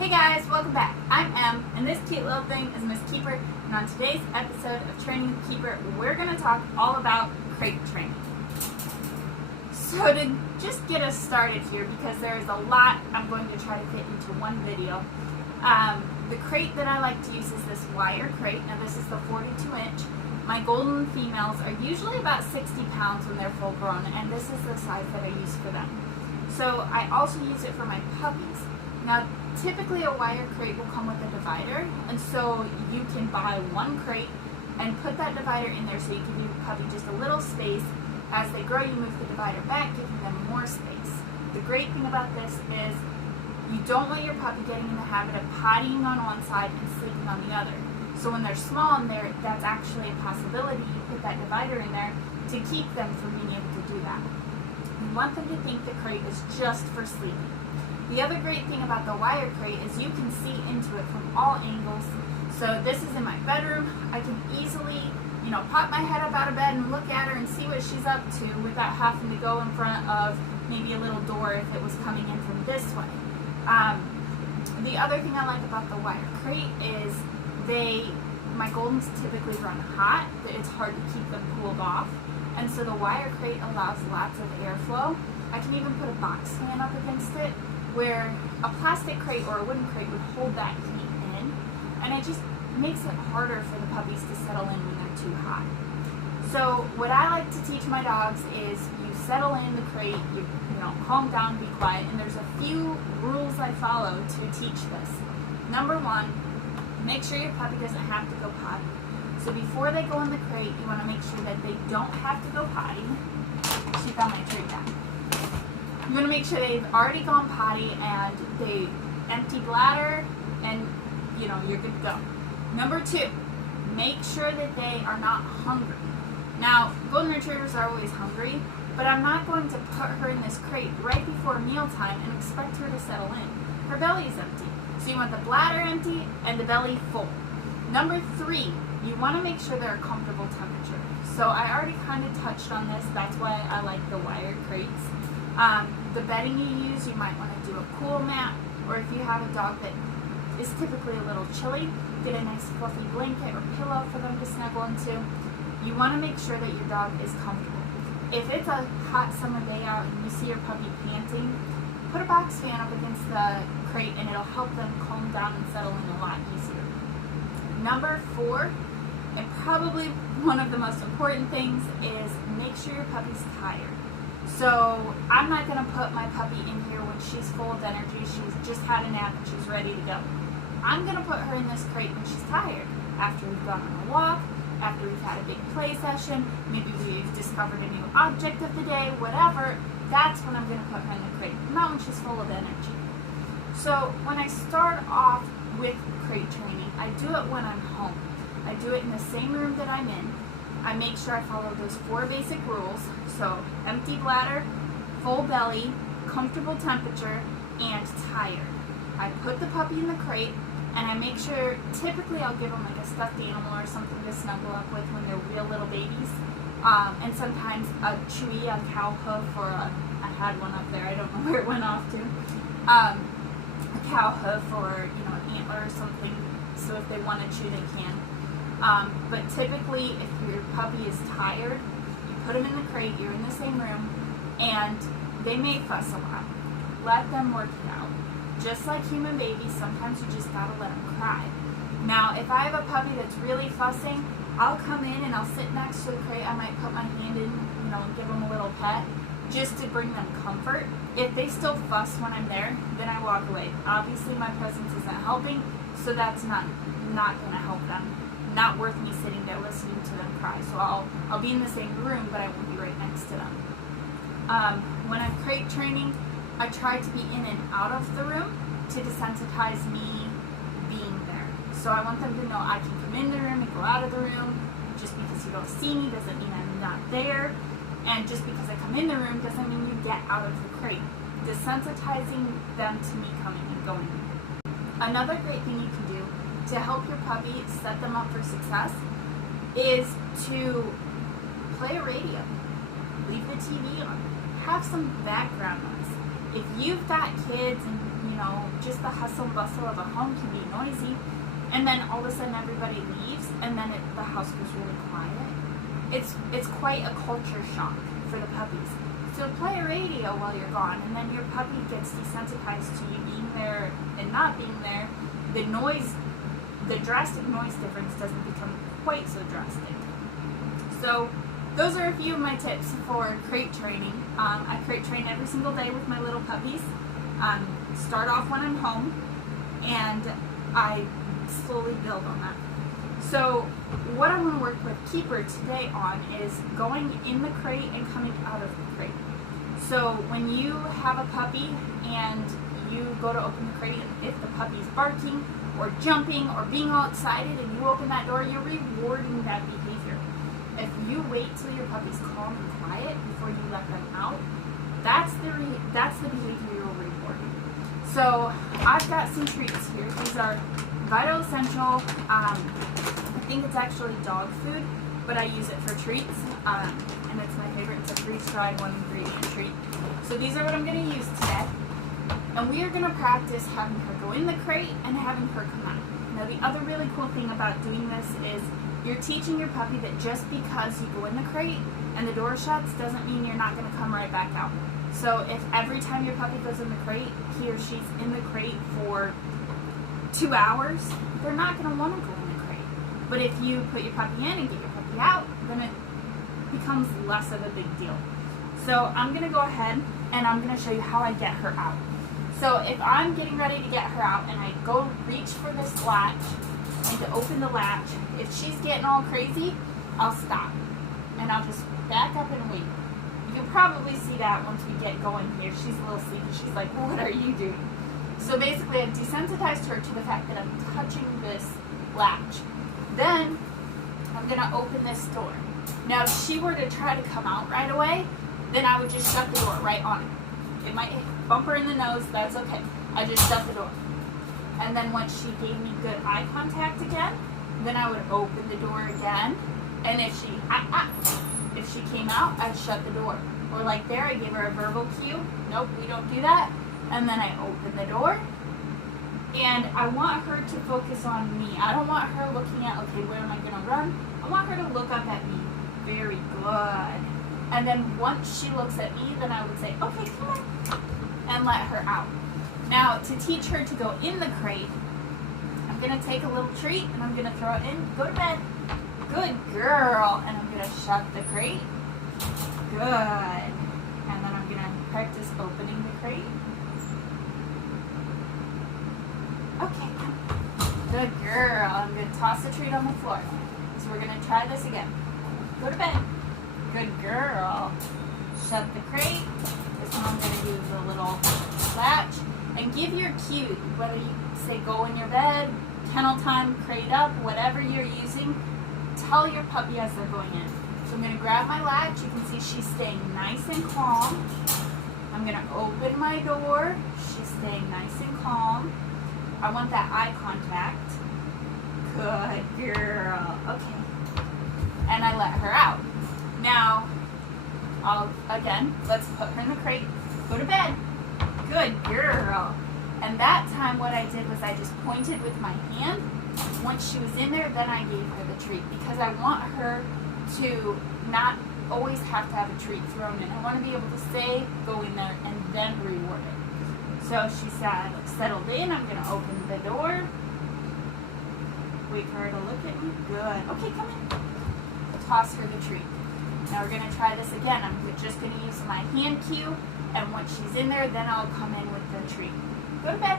Hey guys, welcome back. I'm Em, and this cute little thing is Miss Keeper, and on today's episode of Training the Keeper, we're going to talk all about crate training. So to just get us started here, because there is a lot I'm going to try to fit into one video, the crate that I like to use is this wire crate. Now this is the 42-inch. My golden females are usually about 60 pounds when they're full grown, and this is the size that I use for them. So I also use it for my puppies. Now typically a wire crate will come with a divider, and so you can buy one crate and put that divider in there so you can give your puppy just a little space. As they grow, you move the divider back, giving them more space. The great thing about this is you don't want your puppy getting in the habit of pottying on one side and sleeping on the other. So when they're small and that's actually a possibility, you put that divider in there to keep them from being able to do that. You want them to think the crate is just for sleeping. The other great thing about the wire crate is you can see into it from all angles. So this is in my bedroom. I can easily, pop my head up out of bed and look at her and see what she's up to without having to go in front of maybe a little door if it was coming in from this way. The other thing I like about the wire crate is my Goldens typically run hot. It's hard to keep them cooled off. And so the wire crate allows lots of airflow. I can even put a box fan up against it, where a plastic crate or a wooden crate would hold that heat in, and it just makes it harder for the puppies to settle in when they're too hot. So what I like to teach my dogs is you settle in the crate, you calm down, be quiet, and there's a few rules I follow to teach this. Number one, make sure your puppy doesn't have to go potty. So before they go in the crate, you want to make sure that they don't have to go potty. She found my treat down. You want to make sure they've already gone potty and they empty bladder and you're good to go. Number two, make sure that they are not hungry. Now, golden retrievers are always hungry, but I'm not going to put her in this crate right before mealtime and expect her to settle in. Her belly is empty. So you want the bladder empty and the belly full. Number three, you want to make sure they're a comfortable temperature. So I already kind of touched on this. That's why I like the wired crates. The bedding you use, you might want to do a cool mat, or if you have a dog that is typically a little chilly, get a nice fluffy blanket or pillow for them to snuggle into. You want to make sure that your dog is comfortable. If it's a hot summer day out and you see your puppy panting, put a box fan up against the crate and it'll help them calm down and settle in a lot easier. Number four, and probably one of the most important things, is make sure your puppy's tired. So I'm not going to put my puppy in here when she's full of energy, she's just had a nap and she's ready to go. I'm going to put her in this crate when she's tired, after we've gone on a walk, after we've had a big play session, maybe we've discovered a new object of the day, whatever. That's when I'm going to put her in the crate, not when she's full of energy. So when I start off with crate training, I do it when I'm home. I do it in the same room that I'm in. I make sure I follow those four basic rules. So empty bladder, full belly, comfortable temperature, and tired. I put the puppy in the crate, and I make sure, typically I'll give them like a stuffed animal or something to snuggle up with when they're real little babies. And sometimes a chewy, a cow hoof, or I had one up there, I don't know where it went off to. A cow hoof or an antler or something, so if they want to chew they can. But typically if your puppy is tired, you put them in the crate, you're in the same room, and they may fuss a lot. Let them work it out. Just like human babies, sometimes you just gotta let them cry. Now if I have a puppy that's really fussing, I'll come in and I'll sit next to the crate. I might put my hand in, and give them a little pet just to bring them comfort. If they still fuss when I'm there, then I walk away. Obviously my presence isn't helping, so that's not gonna help them. Not worth me sitting there listening to them cry. So I'll be in the same room, but I won't be right next to them. When I'm crate training, I try to be in and out of the room to desensitize me being there. So I want them to know I can come in the room and go out of the room. Just because you don't see me doesn't mean I'm not there. And just because I come in the room doesn't mean you get out of the crate. Desensitizing them to me coming and going. Another great thing you can do to help your puppy set them up for success is to play a radio. Leave the TV on. Have some background noise. If you've got kids and just the hustle and bustle of a home can be noisy. And then all of a sudden everybody leaves, and then the house goes really quiet. It's quite a culture shock for the puppies. So play a radio while you're gone, and then your puppy gets desensitized to you being there and not being there. The drastic noise difference doesn't become quite so drastic. So those are a few of my tips for crate training. I crate train every single day with my little puppies. Start off when I'm home, and I slowly build on that. So what I want to work with Keeper today on is going in the crate and coming out of the crate. So when you have a puppy and you go to open the crate, and if the puppy's barking or jumping or being all excited and you open that door, you're rewarding that behavior. If you wait till your puppy's calm and quiet before you let them out, that's the behavior you're rewarding. So I've got some treats here. These are Vital Essential. I think it's actually dog food, but I use it for treats, and it's my favorite. It's a freeze-dried one ingredient treat. So these are what I'm going to use today. And we are going to practice having her go in the crate and having her come out. Now the other really cool thing about doing this is you're teaching your puppy that just because you go in the crate and the door shuts doesn't mean you're not going to come right back out. So if every time your puppy goes in the crate, he or she's in the crate for 2 hours, they're not going to want to go in the crate. But if you put your puppy in and get your puppy out, then it becomes less of a big deal. So I'm going to go ahead and I'm going to show you how I get her out. So if I'm getting ready to get her out and I go reach for this latch and to open the latch, if she's getting all crazy, I'll stop. And I'll just back up and wait. You can probably see that once we get going here. She's a little sleepy. She's like, what are you doing? So basically I've desensitized her to the fact that I'm touching this latch. Then I'm going to open this door. Now if she were to try to come out right away, then I would just shut the door right on her. It might bump her in the nose, that's okay. I just shut the door. And then once she gave me good eye contact again, then I would open the door again. And if she came out, I'd shut the door. Or like there, I gave her a verbal cue. Nope, we don't do that. And then I open the door. And I want her to focus on me. I don't want her looking at, okay, where am I going to run? I want her to look up at me. Very good. And then once she looks at me, then I would say, okay, come on. And let her out. Now, to teach her to go in the crate, I'm going to take a little treat and I'm going to throw it in. Go to bed. Good girl. And I'm going to shut the crate. Good. And then I'm going to practice opening the crate. Okay, good girl. I'm going to toss the treat on the floor. So we're going to try this again. Go to bed. Good girl. Shut the crate. This one I'm going to use a little latch. And give your cue, whether you say go in your bed, kennel time, crate up, whatever you're using, tell your puppy as they're going in. So I'm going to grab my latch. You can see she's staying nice and calm. I'm going to open my door. She's staying nice and calm. I want that eye contact. Good girl. Okay. And I let her out. Now, let's put her in the crate. Go to bed. Good girl. And that time what I did was I just pointed with my hand. Once she was in there, then I gave her the treat because I want her to not always have to have a treat thrown in. I want to be able to say, go in there, and then reward it. So she settled in. I'm going to open the door. Wait for her to look at me. Good. Okay, come in. Toss her the treat. Now we're going to try this again. I'm just going to use my hand cue, and once she's in there, then I'll come in with the treat. Go to bed.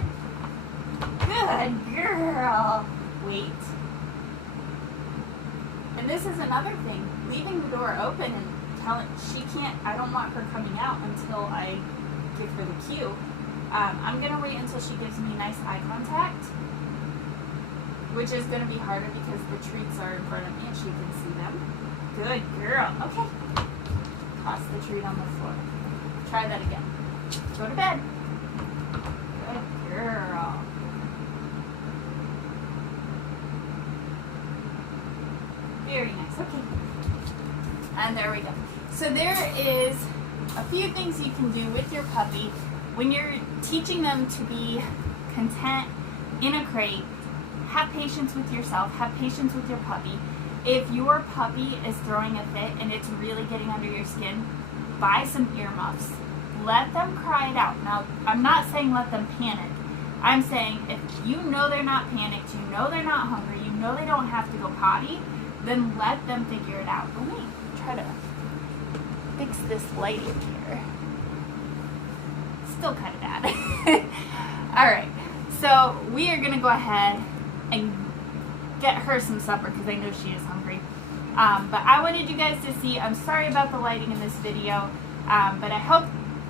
Good girl. Wait. And this is another thing. Leaving the door open and telling I don't want her coming out until I give her the cue. I'm going to wait until she gives me nice eye contact, which is going to be harder because the treats are in front of me and she can see them. Good girl. Okay. Toss the treat on the floor. Try that again. Go to bed. Good girl. Very nice. Okay. And there we go. So there is a few things you can do with your puppy when you're teaching them to be content in a crate. Have patience with yourself. Have patience with your puppy. If your puppy is throwing a fit and it's really getting under your skin, buy some earmuffs. Let them cry it out. Now, I'm not saying let them panic. I'm saying if you know they're not panicked, you know they're not hungry, you know they don't have to go potty, then let them figure it out. Let me try to fix this lighting here. Still kind of bad. Alright, so we are going to go ahead and get her some supper because I know she is hungry. But I wanted you guys to see, I'm sorry about the lighting in this video, but I hope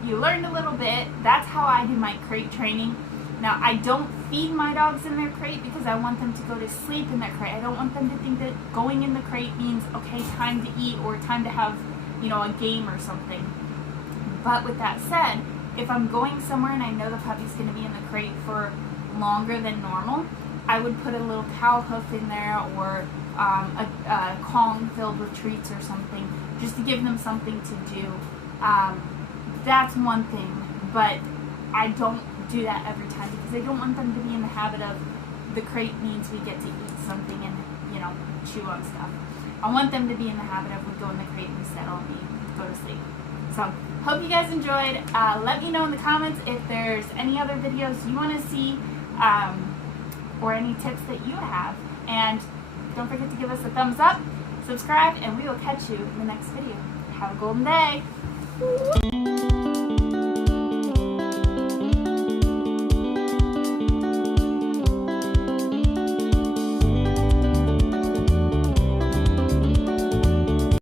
you learned a little bit. That's how I do my crate training. Now, I don't feed my dogs in their crate because I want them to go to sleep in their crate. I don't want them to think that going in the crate means, okay, time to eat or time to have, a game or something. But with that said, if I'm going somewhere and I know the puppy's going to be in the crate for longer than normal, I would put a little cow hoof in there or a Kong filled with treats or something just to give them something to do. That's one thing, but I don't do that every time because I don't want them to be in the habit of the crate means we get to eat something and chew on stuff. I want them to be in the habit of we go in the crate and we settle and we go to sleep. So hope you guys enjoyed. Let me know in the comments if there's any other videos you want to see or any tips that you have, and don't forget to give us a thumbs up, subscribe, and we will catch you in the next video. Have a golden day.